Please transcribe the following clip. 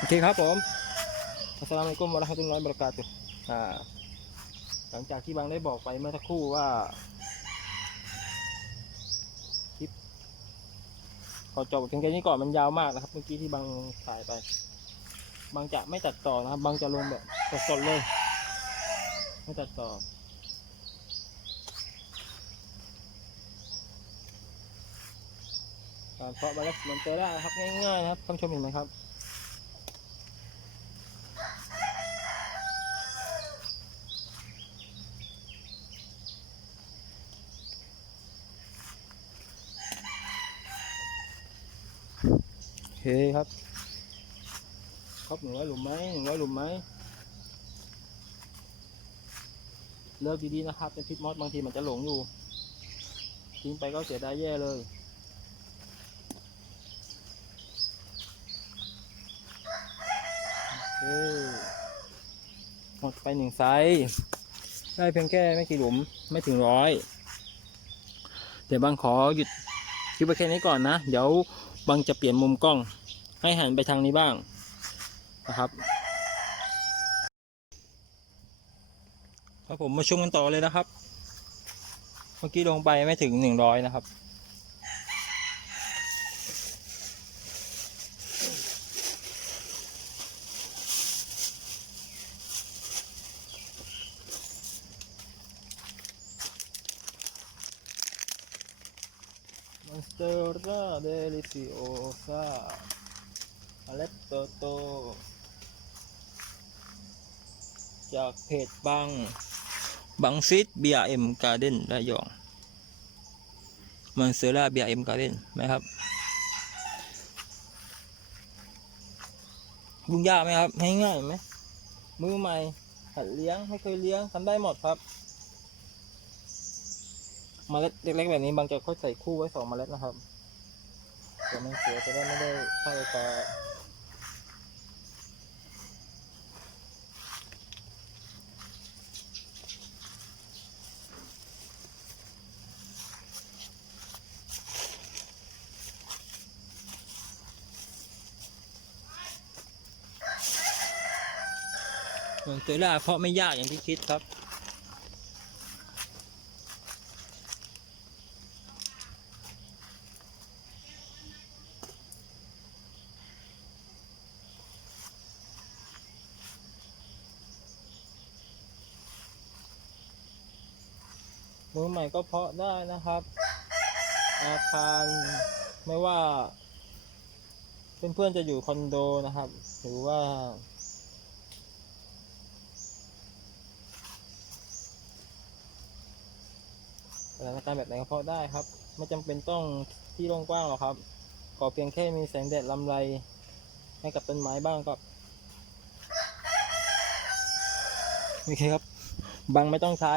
โอเคครับผมอัสสลามุอะลัยกุมวะเราะห์มะตุลลอฮิวะบะเราะกาตุฮ์อ่าหลังจากที่บางได้บอกไปเมื่อสักครู่ว่าคลิปขอจบเพียงแค่นี้ก่อนมันยาวมากนะครับ เมื่อกี้ที่บางถ่ายไป บางจะไม่ตัดต่อนะครับ บางจะลงแบบสดๆเลย ไม่ตัดต่อการเพาะเมาล้วมันเจอได้ครับง่ายๆนะครับท่านชมเห็นไหมครับ เคครับ ครบหนึ่งร้อยหลุมไหมหนึ่งร้อยหลุมไหมเลือกดีๆนะครับ เป็นพิษมอสบางทีมันจะหลงอยู่ทิ้งไปก็เสียดายแย่เลยโอเคหมดไปหนึ่งไซส์ได้เพียงแค่ไม่กี่หลุมไม่ถึงร้อย เดี๋ยวบางขอหยุดคลิปไว้แค่นี้ก่อนนะ เดี๋ยว บางจะเปลี่ยนมุมกล้อง ให้หันไปทางนี้บ้างนะครับครับผมมาชมกันต่อเลยนะครับ เมื่อกี้ลงไปไม่ถึงหนึ่งร้อยนะครับ Monstera deliciosa Aletto โตจากเพจบังบังฟิต BRM Garden ระยองมอนเซล่า BRM Garden ไหมครับยุ่งยากไหมครับง่ายๆไหมมือใหม่หัดเลี้ยงไม่เคยเลี้ยงทำได้หมดครับ เมล็ดเล็กๆแบบนี้บางจะค่อยใส่คู่ไว้สองเมล็ดนะครับเดี๋ยวมันเสียจะได้ไม่ได้เข้าตาเหมือนเตยล่าเพราะไม่ยากอย่างที่คิดครับ มือใหม่ก็เพาะได้นะครับ อาคารไม่ว่าเพื่อนๆจะอยู่คอนโดนะครับ หรือว่า สถานการณ์แบบไหนก็เพาะได้ครับ ไม่จำเป็นต้องที่โล่งกว้างหรอกครับขอเพียงแค่มีแสงแดดลำไรให้กับต้นไม้บ้างก็โอเคครับ บางไม่ต้องใช้